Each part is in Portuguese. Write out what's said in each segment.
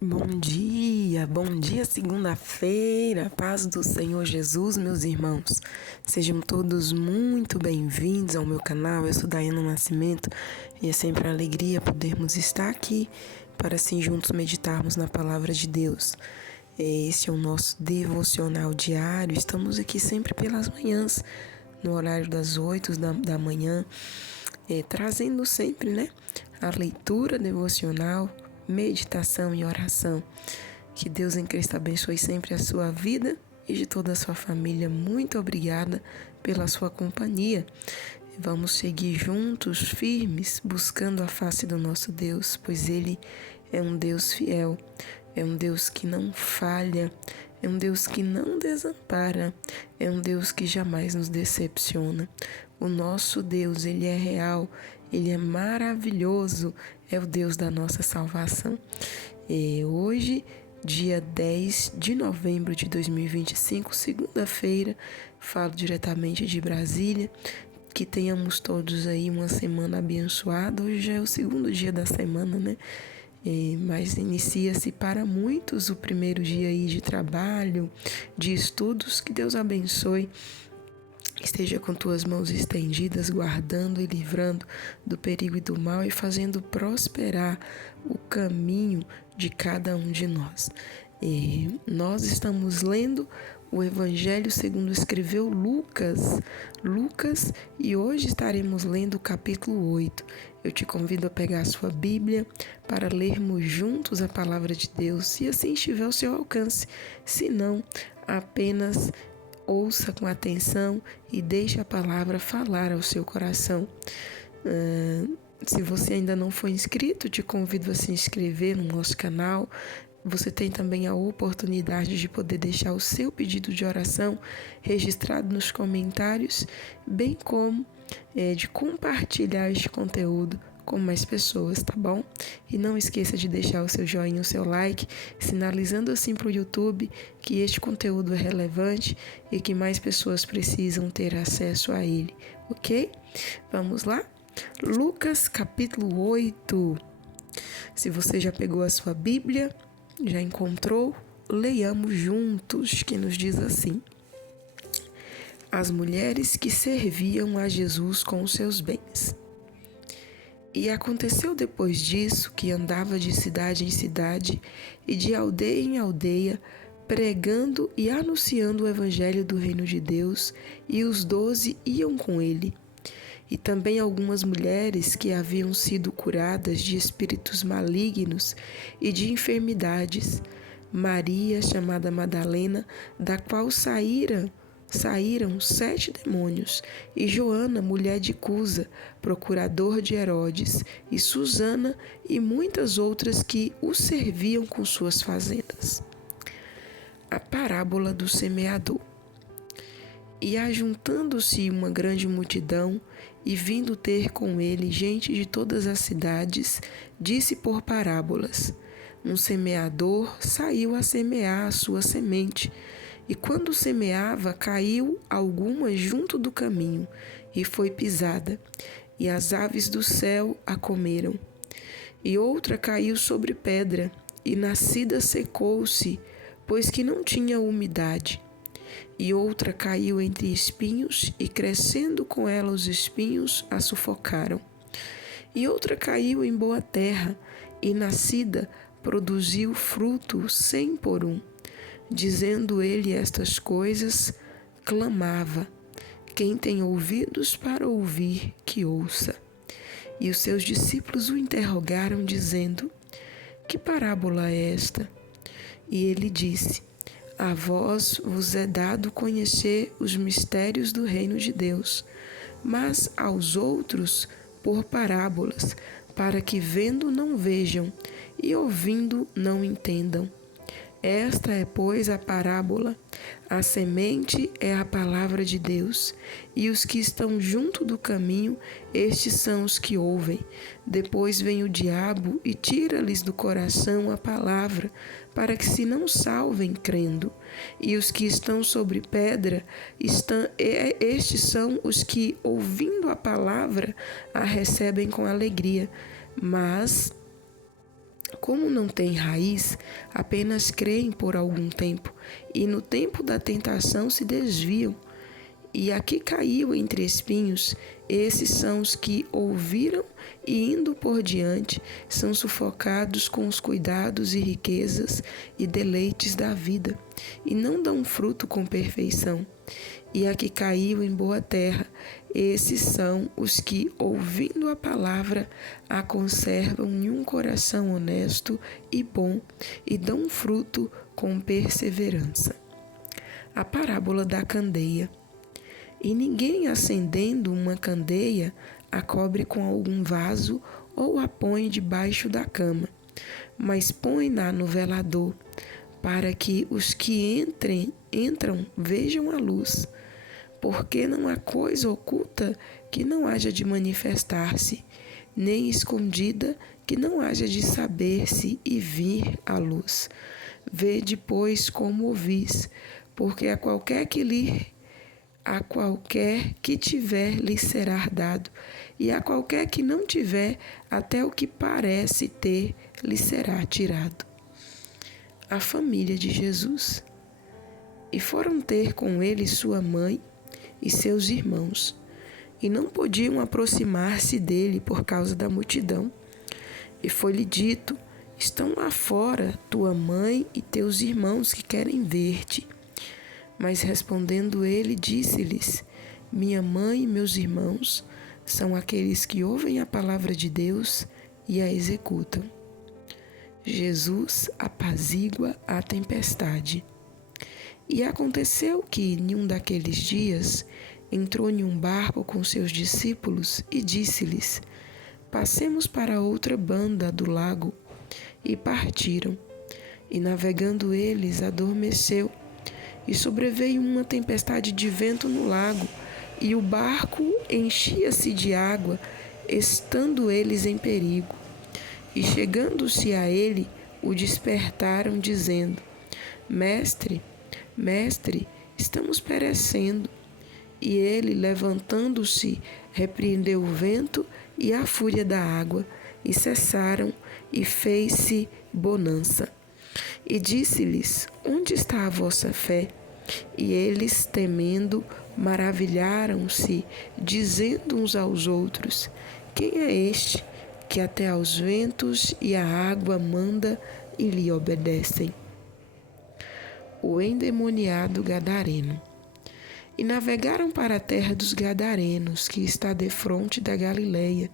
Bom dia, segunda-feira, paz do Senhor Jesus, meus irmãos. Sejam todos muito bem-vindos ao meu canal. Eu sou Daiana Nascimento e é sempre uma alegria podermos estar aqui para assim juntos meditarmos na palavra de Deus. Este é o nosso devocional diário. Estamos aqui sempre pelas manhãs, no horário das 8 da manhã, trazendo sempre, a leitura devocional, meditação e oração. Que Deus em Cristo abençoe sempre a sua vida e de toda a sua família. Muito obrigada pela sua companhia. Vamos seguir juntos, firmes, buscando a face do nosso Deus, pois Ele é um Deus fiel, é um Deus que não falha, é um Deus que não desampara, é um Deus que jamais nos decepciona. O nosso Deus, Ele é real, Ele é maravilhoso, é o Deus da nossa salvação. E hoje, dia 10 de novembro de 2025, segunda-feira, falo diretamente de Brasília. Que tenhamos todos aí uma semana abençoada. Hoje já é o segundo dia da semana, mas inicia-se para muitos o primeiro dia aí de trabalho, de estudos. Que Deus abençoe. Esteja com tuas mãos estendidas, guardando e livrando do perigo e do mal e fazendo prosperar o caminho de cada um de nós. E nós estamos lendo o Evangelho segundo escreveu Lucas, e hoje estaremos lendo o capítulo 8. Eu te convido a pegar a sua Bíblia para lermos juntos a palavra de Deus, se assim estiver ao seu alcance. Se não, apenas ouça com atenção e deixe a palavra falar ao seu coração. Se você ainda não foi inscrito, te convido a se inscrever no nosso canal. Você tem também a oportunidade de poder deixar o seu pedido de oração registrado nos comentários, bem como de compartilhar este conteúdo com mais pessoas, tá bom? E não esqueça de deixar o seu joinha, o seu like, sinalizando assim para o YouTube que este conteúdo é relevante e que mais pessoas precisam ter acesso a ele, ok? Vamos lá? Lucas capítulo 8. Se você já pegou a sua Bíblia, já encontrou, leiamos juntos, que nos diz assim: as mulheres que serviam a Jesus com os seus bens. E aconteceu depois disso que andava de cidade em cidade e de aldeia em aldeia, pregando e anunciando o evangelho do reino de Deus, e os 12 iam com ele. E também algumas mulheres que haviam sido curadas de espíritos malignos e de enfermidades. Maria, chamada Madalena, da qual saíram 7 demônios, e Joana, mulher de Cusa, procurador de Herodes, e Susana e muitas outras que o serviam com suas fazendas. A parábola do semeador. E ajuntando-se uma grande multidão, e vindo ter com ele gente de todas as cidades, disse por parábolas: um semeador saiu a semear a sua semente, e quando semeava, caiu alguma junto do caminho, e foi pisada, e as aves do céu a comeram. E outra caiu sobre pedra, e nascida secou-se, pois que não tinha umidade. E outra caiu entre espinhos, e crescendo com ela os espinhos, a sufocaram. E outra caiu em boa terra, e nascida, produziu fruto 100 por um. Dizendo ele estas coisas, clamava: quem tem ouvidos para ouvir, que ouça. E os seus discípulos o interrogaram, dizendo: que parábola é esta? E ele disse: a vós vos é dado conhecer os mistérios do reino de Deus, mas aos outros por parábolas, para que vendo não vejam e ouvindo não entendam. Esta é, pois, a parábola. A semente é a palavra de Deus, e os que estão junto do caminho, estes são os que ouvem. Depois vem o diabo e tira-lhes do coração a palavra, para que se não salvem crendo. E os que estão sobre pedra, estes são os que, ouvindo a palavra, a recebem com alegria, mas Como não têm raiz, apenas creem por algum tempo, e no tempo da tentação se desviam. E a que caiu entre espinhos, esses são os que ouviram e, indo por diante, são sufocados com os cuidados e riquezas e deleites da vida, e não dão fruto com perfeição. E a que caiu em boa terra, esses são os que, ouvindo a palavra, a conservam em um coração honesto e bom, e dão fruto com perseverança. A parábola da candeia. E ninguém, acendendo uma candeia, a cobre com algum vaso ou a põe debaixo da cama, mas põe-na no velador, para que os que entram vejam a luz. Porque não há coisa oculta que não haja de manifestar-se, nem escondida que não haja de saber-se e vir à luz. Vede, pois, como ouvis, porque a qualquer que tiver lhe será dado, e a qualquer que não tiver, até o que parece ter lhe será tirado. A família de Jesus. E foram ter com ele sua mãe e seus irmãos, e não podiam aproximar-se dele por causa da multidão. E foi-lhe dito: estão lá fora tua mãe e teus irmãos que querem ver-te. Mas respondendo ele, disse-lhes: minha mãe e meus irmãos são aqueles que ouvem a palavra de Deus e a executam. Jesus apazigua a tempestade. E aconteceu que, em um daqueles dias, entrou em um barco com seus discípulos e disse-lhes: passemos para outra banda do lago. E partiram. E navegando eles, adormeceu. E sobreveio uma tempestade de vento no lago, e o barco enchia-se de água, estando eles em perigo. E chegando-se a ele, o despertaram, dizendo: Mestre, Mestre, estamos perecendo. E ele, levantando-se, repreendeu o vento e a fúria da água, e cessaram, e fez-se bonança. E disse-lhes: onde está a vossa fé? E eles, temendo, maravilharam-se, dizendo uns aos outros: quem é este que até aos ventos e à água manda e lhe obedecem? O endemoniado gadareno. E navegaram para a terra dos Gadarenos, que está defronte da Galileia.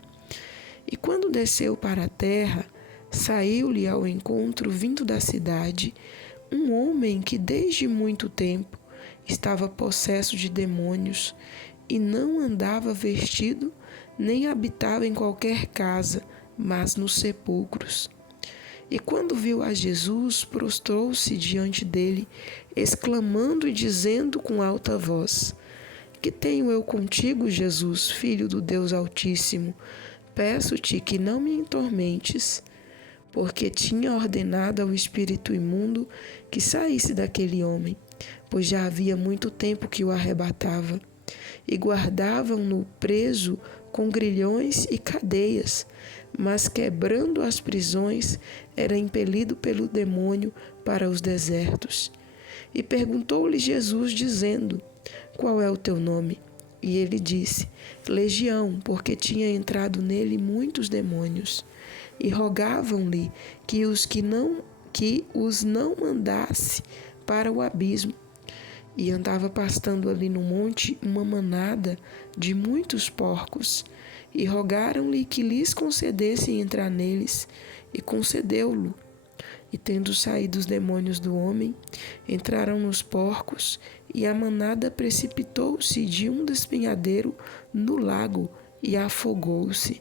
E quando desceu para a terra, saiu-lhe ao encontro, vindo da cidade, um homem que desde muito tempo estava possesso de demônios, e não andava vestido, nem habitava em qualquer casa, mas nos sepulcros. E quando viu a Jesus, prostrou-se diante dele, exclamando e dizendo com alta voz: que tenho eu contigo, Jesus, Filho do Deus Altíssimo? Peço-te que não me atormentes. Porque tinha ordenado ao espírito imundo que saísse daquele homem, pois já havia muito tempo que o arrebatava. E guardavam-no preso com grilhões e cadeias, mas quebrando as prisões, era impelido pelo demônio para os desertos. E perguntou-lhe Jesus, dizendo: qual é o teu nome? E ele disse: Legião, porque tinha entrado nele muitos demônios. E rogavam-lhe que os não mandasse para o abismo. E andava pastando ali no monte uma manada de muitos porcos, e rogaram-lhe que lhes concedessem entrar neles, e concedeu-lo. E tendo saído os demônios do homem, entraram nos porcos, e a manada precipitou-se de um despenhadeiro no lago, e afogou-se.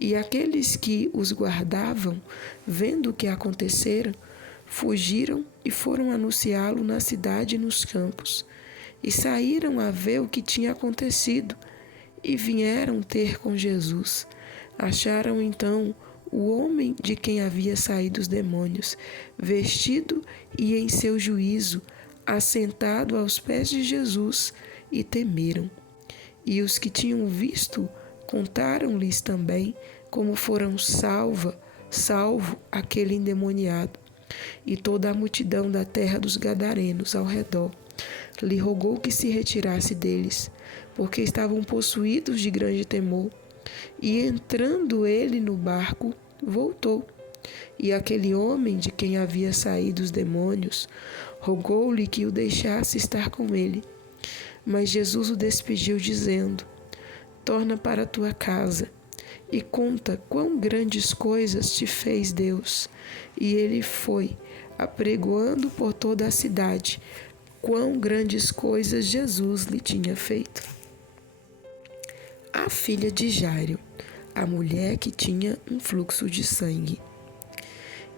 E aqueles que os guardavam, vendo o que acontecera, fugiram e foram anunciá-lo na cidade e nos campos. E saíram a ver o que tinha acontecido, e vieram ter com Jesus. Acharam então o homem de quem havia saído os demônios, vestido e em seu juízo, assentado aos pés de Jesus, e temeram. E os que tinham visto contaram-lhes também como foram salvo aquele endemoniado. E toda a multidão da terra dos Gadarenos ao redor lhe rogou que se retirasse deles, porque estavam possuídos de grande temor. E entrando ele no barco, voltou. E aquele homem de quem havia saído os demônios rogou-lhe que o deixasse estar com ele. Mas Jesus o despediu, dizendo: torna para a tua casa e conta quão grandes coisas te fez Deus. E ele foi, apregoando por toda a cidade quão grandes coisas Jesus lhe tinha feito. A filha de Jairo, a mulher que tinha um fluxo de sangue.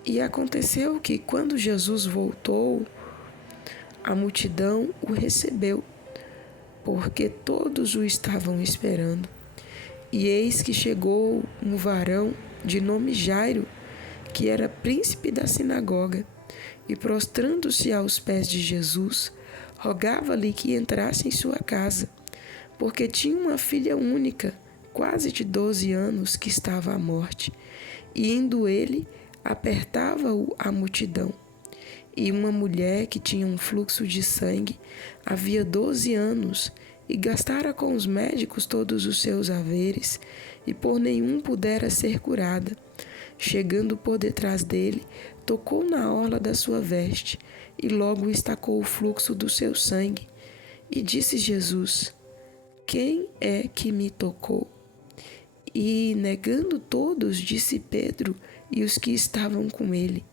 E aconteceu que, quando Jesus voltou, a multidão o recebeu, porque todos o estavam esperando. E eis que chegou um varão de nome Jairo, que era príncipe da sinagoga, e prostrando-se aos pés de Jesus, rogava-lhe que entrasse em sua casa, porque tinha uma filha única, quase de 12 anos, que estava à morte. E indo ele, apertava-o a multidão. E uma mulher que tinha um fluxo de sangue havia 12 anos, e gastara com os médicos todos os seus haveres, e por nenhum pudera ser curada. Chegando por detrás dele, tocou na orla da sua veste, e logo estacou o fluxo do seu sangue. E disse Jesus: quem é que me tocou? E, negando todos, disse Pedro e os que estavam com ele: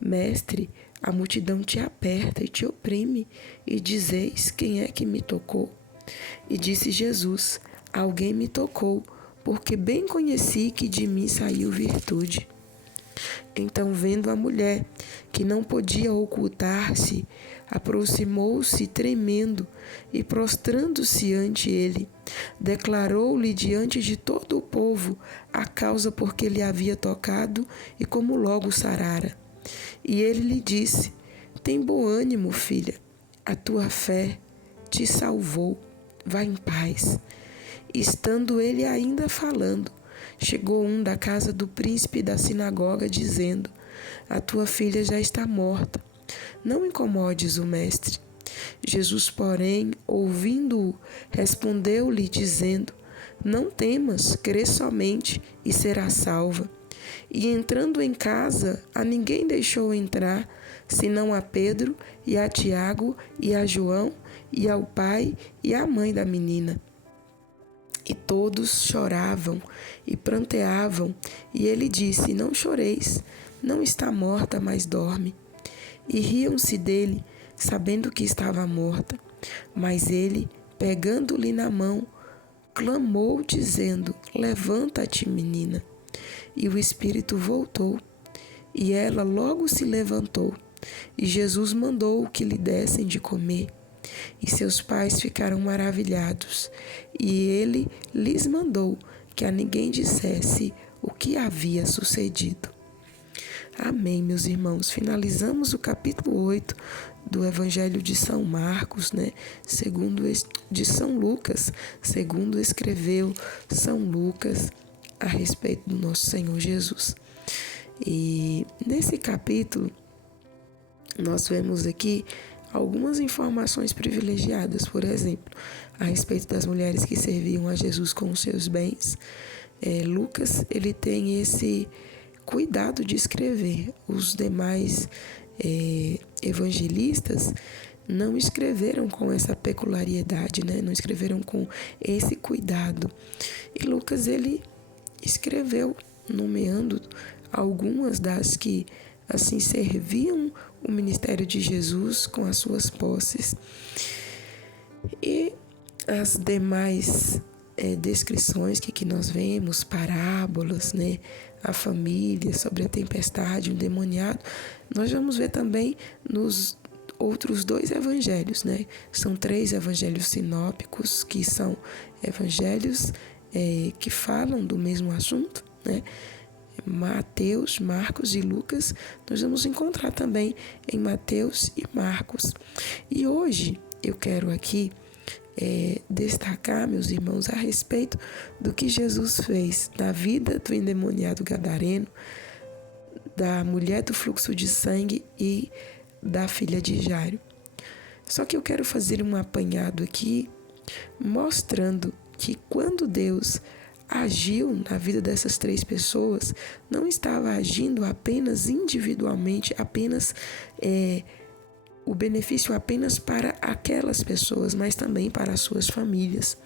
Mestre, a multidão te aperta e te oprime, e dizeis: quem é que me tocou? E disse Jesus: alguém me tocou, porque bem conheci que de mim saiu virtude. Então, vendo a mulher, que não podia ocultar-se, aproximou-se tremendo e, prostrando-se ante ele, declarou-lhe diante de todo o povo a causa por que lhe havia tocado e como logo sarara. E ele lhe disse: tem bom ânimo, filha, a tua fé te salvou, vá em paz. Estando ele ainda falando, chegou um da casa do príncipe da sinagoga, dizendo: a tua filha já está morta, não incomodes o mestre. Jesus, porém, ouvindo-o, respondeu-lhe, dizendo: não temas, crê somente e será salva. E entrando em casa, a ninguém deixou entrar, senão a Pedro e a Tiago e a João e ao pai e à mãe da menina. E todos choravam e pranteavam, e ele disse: não choreis, não está morta, mas dorme. E riam-se dele, sabendo que estava morta. Mas ele, pegando-lhe na mão, clamou, dizendo: levanta-te, menina. E o espírito voltou, e ela logo se levantou. E Jesus mandou que lhe dessem de comer. E seus pais ficaram maravilhados. E ele lhes mandou que a ninguém dissesse o que havia sucedido. Amém, meus irmãos. Finalizamos o capítulo 8 do Evangelho de São Marcos, de São Lucas, segundo escreveu São Lucas a respeito do nosso Senhor Jesus. E nesse capítulo, nós vemos aqui algumas informações privilegiadas, por exemplo, a respeito das mulheres que serviam a Jesus com os seus bens. Lucas, ele tem esse cuidado de escrever. Os demais evangelistas não escreveram com essa peculiaridade, não escreveram com esse cuidado. E Lucas, ele escreveu nomeando algumas das que assim serviam o ministério de Jesus com as suas posses. E as demais descrições que nós vemos, parábolas, a família, sobre a tempestade, o endemoniado, nós vamos ver também nos outros 2 evangelhos, São 3 evangelhos sinópticos, que são evangelhos que falam do mesmo assunto, Mateus, Marcos e Lucas, nós vamos encontrar também em Mateus e Marcos. E hoje eu quero aqui destacar, meus irmãos, a respeito do que Jesus fez na vida do endemoniado gadareno, da mulher do fluxo de sangue e da filha de Jairo. Só que eu quero fazer um apanhado aqui, mostrando que quando Deus agiu na vida dessas 3 pessoas, não estava agindo apenas individualmente, apenas o benefício apenas para aquelas pessoas, mas também para as suas famílias.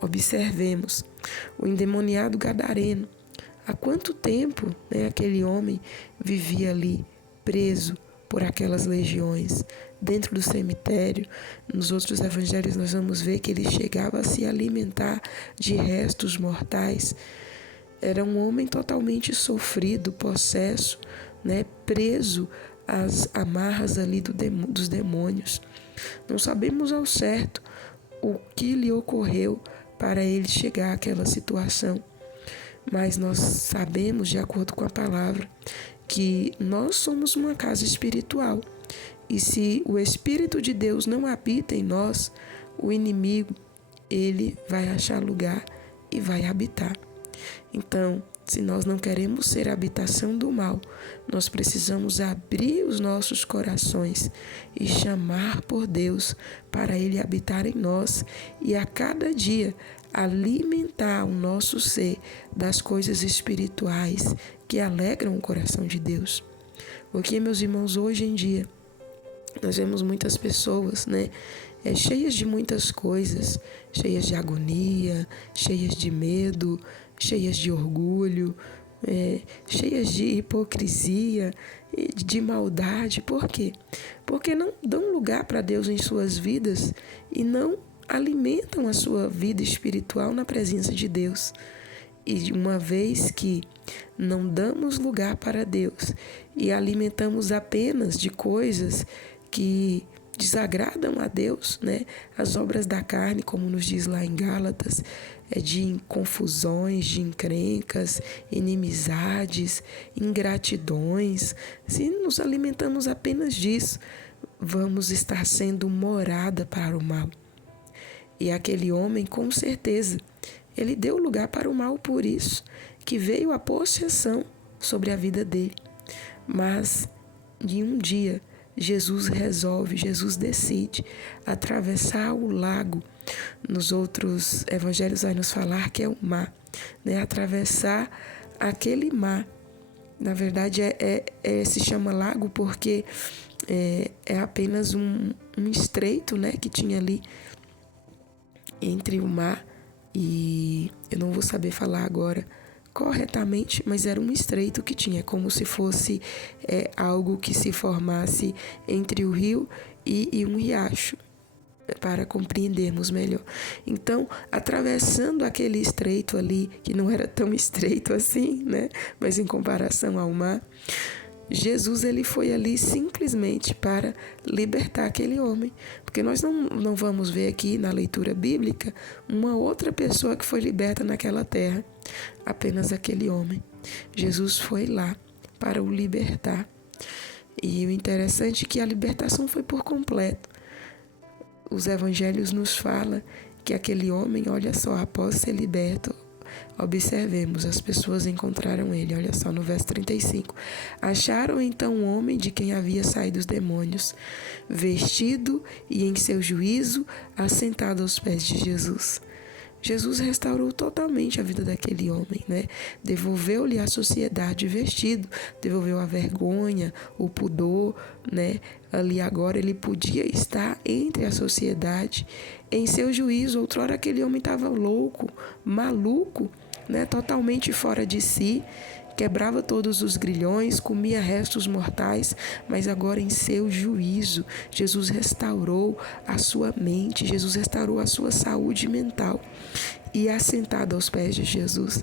Observemos o endemoniado gadareno. Há quanto tempo, aquele homem vivia ali preso por aquelas legiões? Dentro do cemitério, nos outros evangelhos nós vamos ver que ele chegava a se alimentar de restos mortais. Era um homem totalmente sofrido, possesso, preso às amarras ali dos demônios. Não sabemos ao certo o que lhe ocorreu para ele chegar àquela situação, mas nós sabemos, de acordo com a palavra, que nós somos uma casa espiritual. E se o Espírito de Deus não habita em nós, o inimigo, ele vai achar lugar e vai habitar. Então, se nós não queremos ser a habitação do mal, nós precisamos abrir os nossos corações e chamar por Deus para Ele habitar em nós e a cada dia alimentar o nosso ser das coisas espirituais que alegram o coração de Deus. Porque, meus irmãos, hoje em dia, nós vemos muitas pessoas, cheias de muitas coisas, cheias de agonia, cheias de medo, cheias de orgulho, cheias de hipocrisia, de maldade. Por quê? Porque não dão lugar para Deus em suas vidas e não alimentam a sua vida espiritual na presença de Deus. E uma vez que não damos lugar para Deus e alimentamos apenas de coisas que desagradam a Deus, as obras da carne, como nos diz lá em Gálatas, de confusões, de encrencas, inimizades, ingratidões. Se nos alimentamos apenas disso, vamos estar sendo morada para o mal. E aquele homem, com certeza, ele deu lugar para o mal, por isso que veio a possessão sobre a vida dele. Mas, de um dia, Jesus decide atravessar o lago. Nos outros evangelhos vai nos falar que é o mar, atravessar aquele mar. Na verdade, se chama lago porque é apenas um estreito, que tinha ali entre o mar e eu não vou saber falar agora corretamente, mas era um estreito que tinha, como se fosse algo que se formasse entre o rio e um riacho, para compreendermos melhor. Então, atravessando aquele estreito ali, que não era tão estreito assim, mas em comparação ao mar, Jesus ele foi ali simplesmente para libertar aquele homem, porque nós não vamos ver aqui na leitura bíblica uma outra pessoa que foi liberta naquela terra, apenas aquele homem. Jesus foi lá para o libertar. E o interessante é que a libertação foi por completo. Os evangelhos nos falam que aquele homem, olha só, após ser liberto, observemos, as pessoas encontraram ele, olha só no verso 35. Acharam então um homem de quem havia saído os demônios, vestido e em seu juízo, assentado aos pés de Jesus. Jesus restaurou totalmente a vida daquele homem, Devolveu-lhe a sociedade vestido, devolveu a vergonha, o pudor, Ali agora ele podia estar entre a sociedade em seu juízo. Outrora aquele homem estava louco, maluco, totalmente fora de si, quebrava todos os grilhões, comia restos mortais, mas agora em seu juízo, Jesus restaurou a sua mente, Jesus restaurou a sua saúde mental. E assentado aos pés de Jesus,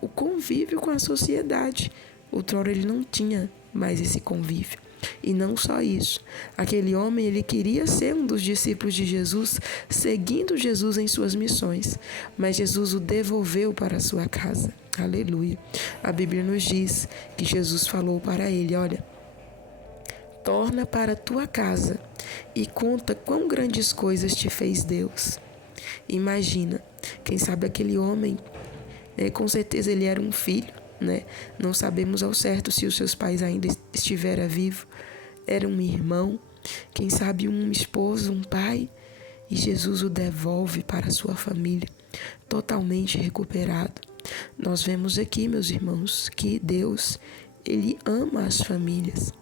o convívio com a sociedade. Outrora ele não tinha mais esse convívio. E não só isso, aquele homem ele queria ser um dos discípulos de Jesus, seguindo Jesus em suas missões, mas Jesus o devolveu para a sua casa. Aleluia. A Bíblia nos diz que Jesus falou para ele, olha, torna para a tua casa e conta quão grandes coisas te fez Deus. Imagina, quem sabe aquele homem, com certeza ele era um filho, né? Não sabemos ao certo se os seus pais ainda estiveram vivos. Era um irmão, quem sabe um esposo, um pai, e Jesus o devolve para a sua família, totalmente recuperado. Nós vemos aqui, meus irmãos, que Deus, Ele ama as famílias.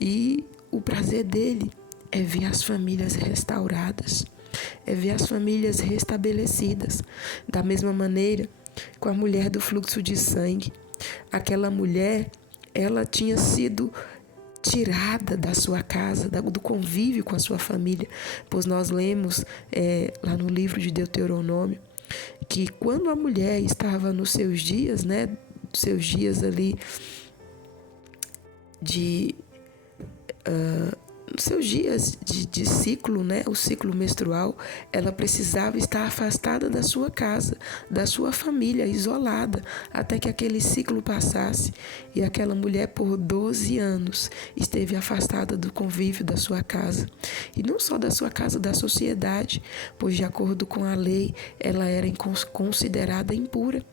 E o prazer dele é ver as famílias restauradas, é ver as famílias restabelecidas. Da mesma maneira, com a mulher do fluxo de sangue, aquela mulher, ela tinha sido tirada da sua casa, do convívio com a sua família, pois nós lemos lá no livro de Deuteronômio, que quando a mulher estava nos seus dias, né, seus dias ali nos seus dias de ciclo, né, o ciclo menstrual, ela precisava estar afastada da sua casa, da sua família, isolada, até que aquele ciclo passasse. E aquela mulher, por 12 anos, esteve afastada do convívio da sua casa. E não só da sua casa, da sociedade, pois, de acordo com a lei, ela era considerada impura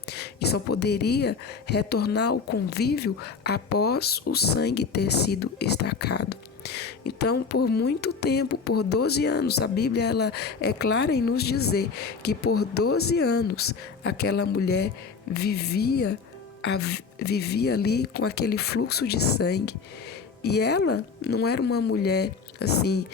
e só poderia retornar ao convívio após o sangue ter sido estacado. Então, por muito tempo, por 12 anos, a Bíblia ela é clara em nos dizer que por 12 anos aquela mulher vivia ali com aquele fluxo de sangue. E ela não era uma mulher assim,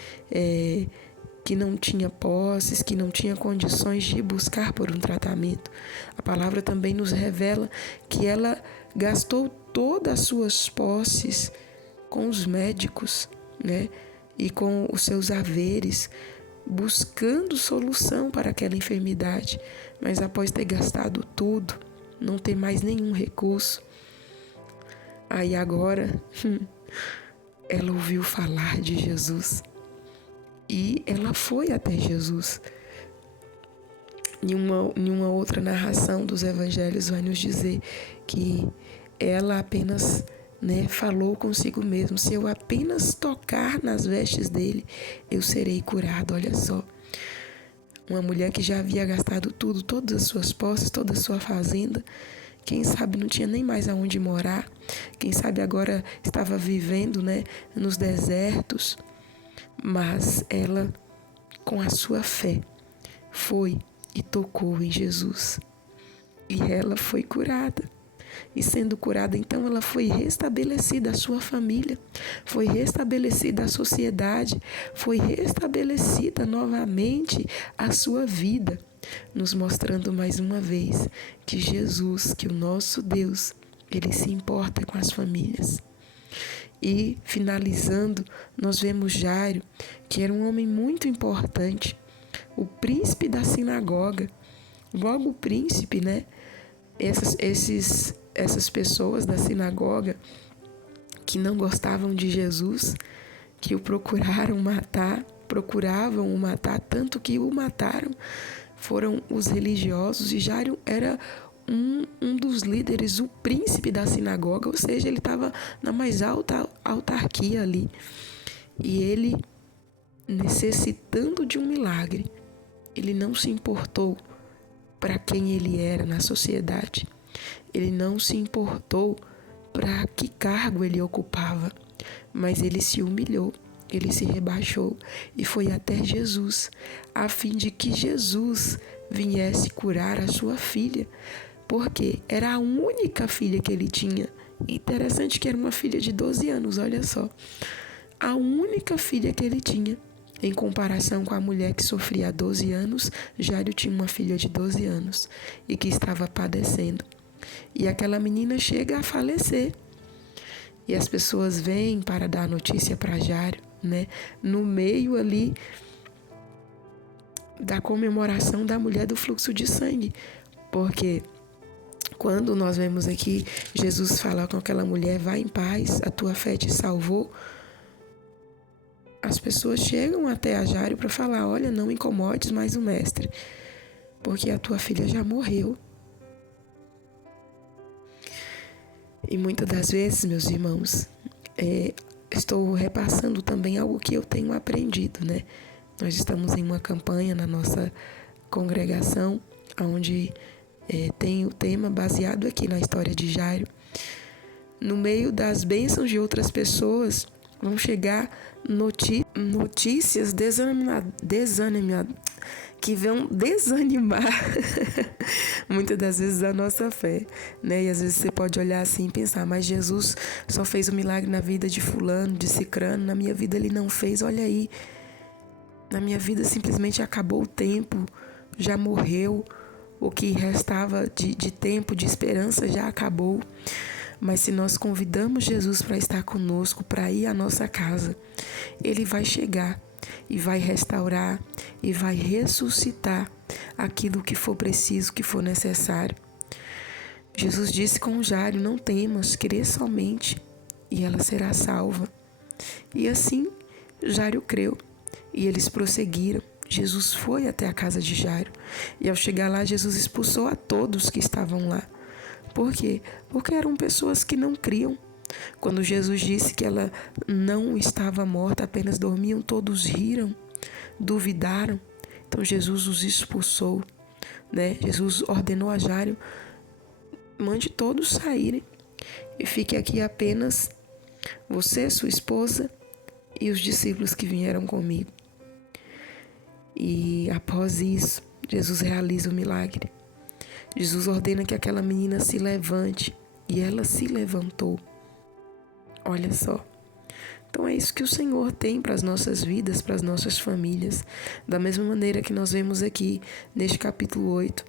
que não tinha posses, que não tinha condições de buscar por um tratamento. A palavra também nos revela que ela gastou todas as suas posses com os médicos, né? E com os seus haveres, buscando solução para aquela enfermidade. Mas após ter gastado tudo, não ter mais nenhum recurso, aí agora ela ouviu falar de Jesus e ela foi até Jesus. Em uma outra narração dos evangelhos vai nos dizer que ela apenas falou consigo mesmo: se eu apenas tocar nas vestes dele, eu serei curado. Olha só, uma mulher que já havia gastado tudo, todas as suas posses, toda a sua fazenda, quem sabe não tinha nem mais aonde morar, quem sabe agora estava vivendo, nos desertos, mas ela, com a sua fé, foi e tocou em Jesus, e ela foi curada. E sendo curada, então, ela foi restabelecida a sua família, foi restabelecida a sociedade, foi restabelecida novamente a sua vida, nos mostrando mais uma vez que Jesus, que o nosso Deus, Ele se importa com as famílias. E, finalizando, nós vemos Jairo, que era um homem muito importante, o príncipe da sinagoga. Logo o príncipe, essas pessoas da sinagoga que não gostavam de Jesus, que o procuravam o matar, tanto que o mataram, foram os religiosos. E Jairo era um dos líderes, o príncipe da sinagoga, ou seja, ele estava na mais alta autarquia ali. E ele, necessitando de um milagre, ele não se importou para quem ele era na sociedade. Ele não se importou para que cargo ele ocupava, mas ele se humilhou, ele se rebaixou e foi até Jesus, a fim de que Jesus viesse curar a sua filha, porque era a única filha que ele tinha. Interessante que era uma filha de 12 anos, olha só. A única filha que ele tinha. Em comparação com a mulher que sofria há 12 anos, Jairo tinha uma filha de 12 anos e que estava padecendo. E aquela menina chega a falecer. E as pessoas vêm para dar notícia para Jairo, no meio ali da comemoração da mulher do fluxo de sangue. Porque quando nós vemos aqui Jesus falar com aquela mulher: vai em paz, a tua fé te salvou, as pessoas chegam até a Jairo para falar: olha, não incomodes mais o mestre, porque a tua filha já morreu. E muitas das vezes, meus irmãos, estou repassando também algo que eu tenho aprendido, Nós estamos em uma campanha na nossa congregação, onde tem o tema baseado aqui na história de Jairo. No meio das bênçãos de outras pessoas, vão chegar notícias que vão desanimar muitas das vezes a nossa fé, né? E às vezes você pode olhar assim e pensar, mas Jesus só fez um milagre na vida de fulano, de cicrano, na minha vida ele não fez, olha aí, na minha vida simplesmente acabou o tempo, já morreu, o que restava de tempo, de esperança já acabou. Mas se nós convidamos Jesus para estar conosco, para ir à nossa casa, Ele vai chegar e vai restaurar e vai ressuscitar aquilo que for preciso, que for necessário. Jesus disse com Jairo, não temas, crê somente e ela será salva. E assim, Jairo creu e eles prosseguiram. Jesus foi até a casa de Jairo e ao chegar lá, Jesus expulsou a todos que estavam lá. Por quê? Porque eram pessoas que não criam. Quando Jesus disse que ela não estava morta, apenas dormiam, todos riram, duvidaram. Então Jesus os expulsou, né? Jesus ordenou a Jairo, mande todos saírem e fique aqui apenas você, sua esposa e os discípulos que vieram comigo. E após isso, Jesus realiza o milagre. Jesus ordena que aquela menina se levante e ela se levantou. Olha só. Então é isso que o Senhor tem para as nossas vidas, para as nossas famílias. Da mesma maneira que nós vemos aqui neste capítulo 8,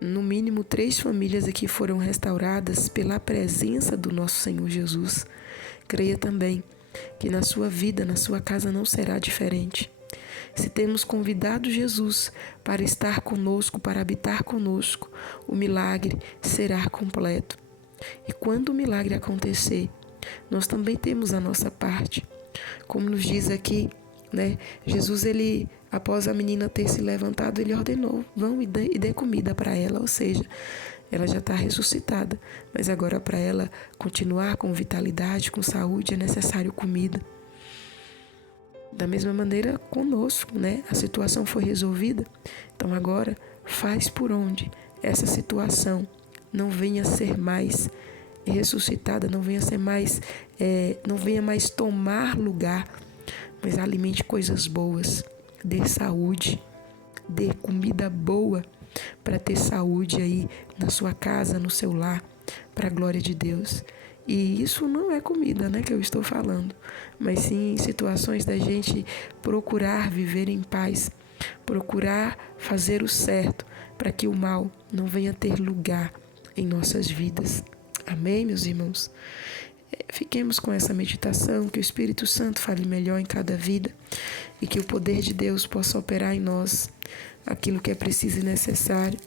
no mínimo 3 famílias aqui foram restauradas pela presença do nosso Senhor Jesus. Creia também que na sua vida, na sua casa não será diferente. Se temos convidado Jesus para estar conosco, para habitar conosco, o milagre será completo. E quando o milagre acontecer, nós também temos a nossa parte. Como nos diz aqui, né? Jesus, após a menina ter se levantado, ele ordenou, vão e dê comida para ela, ou seja, ela já está ressuscitada, mas agora para ela continuar com vitalidade, com saúde, é necessário comida. Da mesma maneira conosco, né? A situação foi resolvida. Então agora faz por onde essa situação não venha a ser mais ressuscitada, não venha mais tomar lugar, mas alimente coisas boas, dê saúde, dê comida boa para ter saúde aí na sua casa, no seu lar, para a glória de Deus. E isso não é comida, né, que eu estou falando, mas sim situações da gente procurar viver em paz, procurar fazer o certo para que o mal não venha ter lugar em nossas vidas. Amém, meus irmãos? Fiquemos com essa meditação, que o Espírito Santo fale melhor em cada vida e que o poder de Deus possa operar em nós aquilo que é preciso e necessário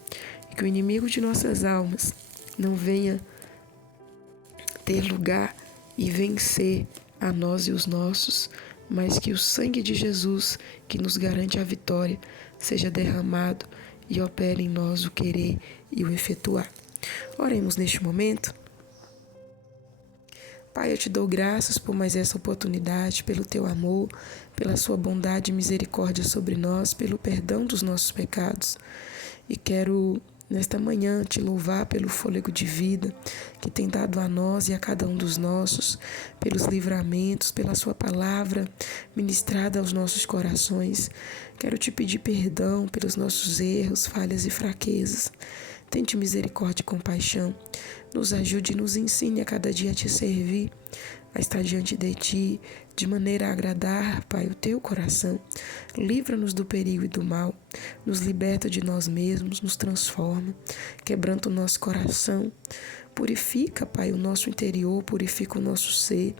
e que o inimigo de nossas almas não venha ter lugar e vencer a nós e os nossos, mas que o sangue de Jesus, que nos garante a vitória, seja derramado e opere em nós o querer e o efetuar. Oremos neste momento. Pai, eu te dou graças por mais essa oportunidade, pelo teu amor, pela sua bondade e misericórdia sobre nós, pelo perdão dos nossos pecados. E quero nesta manhã te louvar pelo fôlego de vida que tem dado a nós e a cada um dos nossos, pelos livramentos, pela sua palavra ministrada aos nossos corações. Quero te pedir perdão pelos nossos erros, falhas e fraquezas. Tente misericórdia e compaixão. Nos ajude e nos ensine a cada dia a te servir, a estar diante de ti, de maneira a agradar, Pai, o teu coração. Livra-nos do perigo e do mal, nos liberta de nós mesmos, nos transforma, quebranta o nosso coração. Purifica, Pai, o nosso interior, purifica o nosso ser.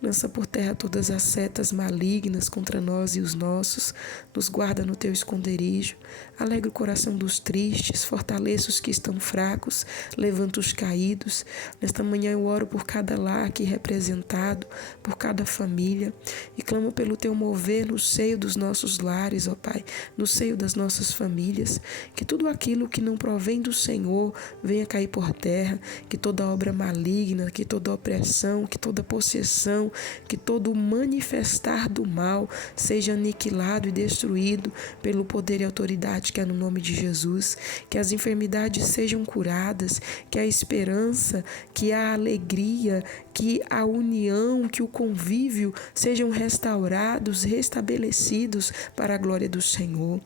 Lança por terra todas as setas malignas contra nós e os nossos. Nos guarda no teu esconderijo. Alegra o coração dos tristes, fortaleça os que estão fracos, levanta os caídos. Nesta manhã eu oro por cada lar aqui representado, por cada família, e clamo pelo teu mover no seio dos nossos lares, ó Pai, no seio das nossas famílias, que tudo aquilo que não provém do Senhor venha cair por terra, que toda obra maligna, que toda opressão, que toda possessão, que todo manifestar do mal seja aniquilado e destruído pelo poder e autoridade que é no nome de Jesus, que as enfermidades sejam curadas, que a esperança, que a alegria, que a união, que o convívio sejam restaurados, restabelecidos para a glória do Senhor.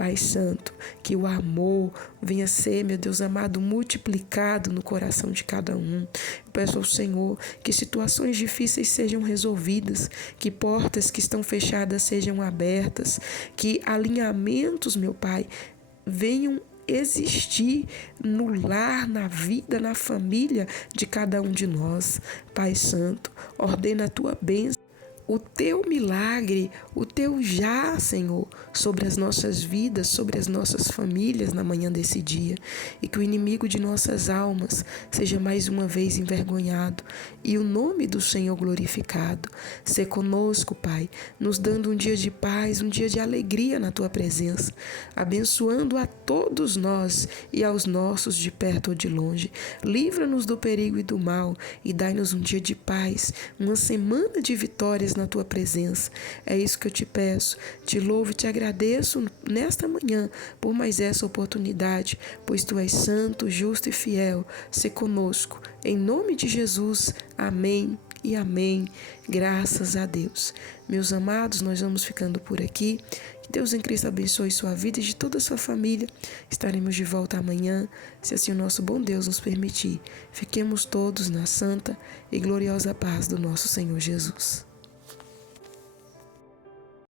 Pai Santo, que o amor venha ser, meu Deus amado, multiplicado no coração de cada um. Peço ao Senhor que situações difíceis sejam resolvidas, que portas que estão fechadas sejam abertas, que alinhamentos, meu Pai, venham existir no lar, na vida, na família de cada um de nós. Pai Santo, ordena a tua bênção, o teu milagre, o teu já, Senhor, sobre as nossas vidas, sobre as nossas famílias na manhã desse dia. E que o inimigo de nossas almas seja mais uma vez envergonhado e o nome do Senhor glorificado. Sê conosco, Pai, nos dando um dia de paz, um dia de alegria na tua presença, abençoando a todos nós e aos nossos de perto ou de longe. Livra-nos do perigo e do mal e dai-nos um dia de paz, uma semana de vitórias na tua presença. É isso que eu te peço, te louvo e te agradeço nesta manhã por mais essa oportunidade, pois tu és santo, justo e fiel. Se conosco, em nome de Jesus, amém e amém. Graças a Deus. Meus amados, nós vamos ficando por aqui. Que Deus em Cristo abençoe sua vida e de toda a sua família. Estaremos de volta amanhã, se assim o nosso bom Deus nos permitir. Fiquemos todos na santa e gloriosa paz do nosso Senhor Jesus.